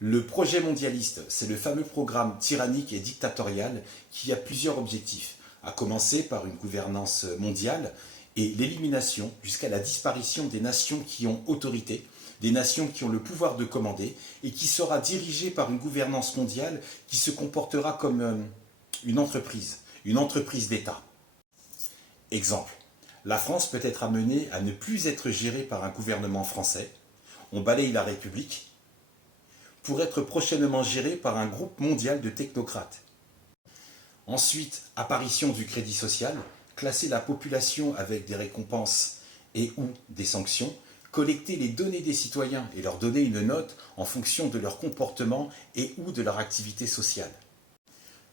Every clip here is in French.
Le projet mondialiste, c'est le fameux programme tyrannique et dictatorial qui a plusieurs objectifs, à commencer par une gouvernance mondiale et l'élimination jusqu'à la disparition des nations qui ont autorité, des nations qui ont le pouvoir de commander et qui sera dirigée par une gouvernance mondiale qui se comportera comme une entreprise d'État. Exemple, la France peut être amenée à ne plus être gérée par un gouvernement français, on balaye la République, pour être prochainement gérée par un groupe mondial de technocrates. Ensuite, apparition du crédit social, classer la population avec des récompenses et ou des sanctions, collecter les données des citoyens et leur donner une note en fonction de leur comportement et ou de leur activité sociale.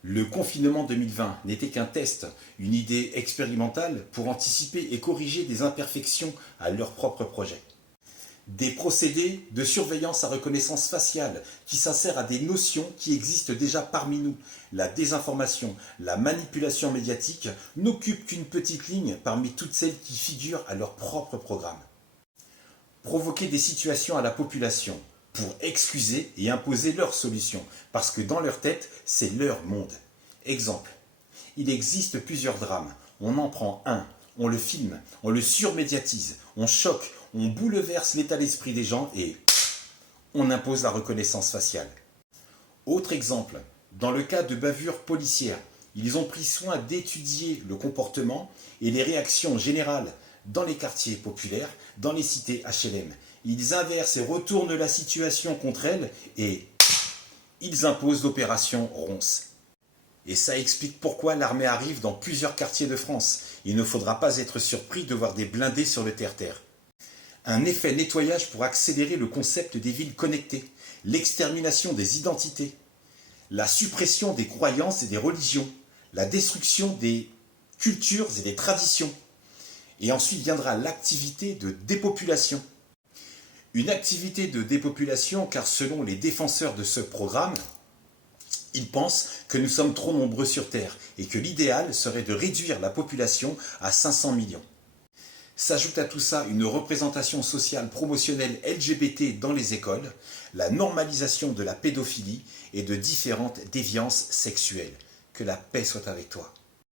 Le confinement 2020 n'était qu'un test, une idée expérimentale pour anticiper et corriger des imperfections à leur propre projet. Des procédés de surveillance à reconnaissance faciale qui s'insèrent à des notions qui existent déjà parmi nous. La désinformation, la manipulation médiatique n'occupent qu'une petite ligne parmi toutes celles qui figurent à leur propre programme. Provoquer des situations à la population pour excuser et imposer leurs solutions, parce que dans leur tête, c'est leur monde. Exemple, il existe plusieurs drames. On en prend un, on le filme, on le surmédiatise, on choque, on bouleverse l'état d'esprit des gens et on impose la reconnaissance faciale. Autre exemple, dans le cas de bavures policières, ils ont pris soin d'étudier le comportement et les réactions générales dans les quartiers populaires, dans les cités HLM. Ils inversent et retournent la situation contre elles et ils imposent l'opération Ronce. Et ça explique pourquoi l'armée arrive dans plusieurs quartiers de France. Il ne faudra pas être surpris de voir des blindés sur le terre-terre. Un effet nettoyage pour accélérer le concept des villes connectées, l'extermination des identités, la suppression des croyances et des religions, la destruction des cultures et des traditions. Et ensuite viendra l'activité de dépopulation. Une activité de dépopulation car selon les défenseurs de ce programme, ils pensent que nous sommes trop nombreux sur Terre et que l'idéal serait de réduire la population à 500 millions. S'ajoute à tout ça une représentation sociale promotionnelle LGBT dans les écoles, la normalisation de la pédophilie et de différentes déviances sexuelles. Que la paix soit avec toi.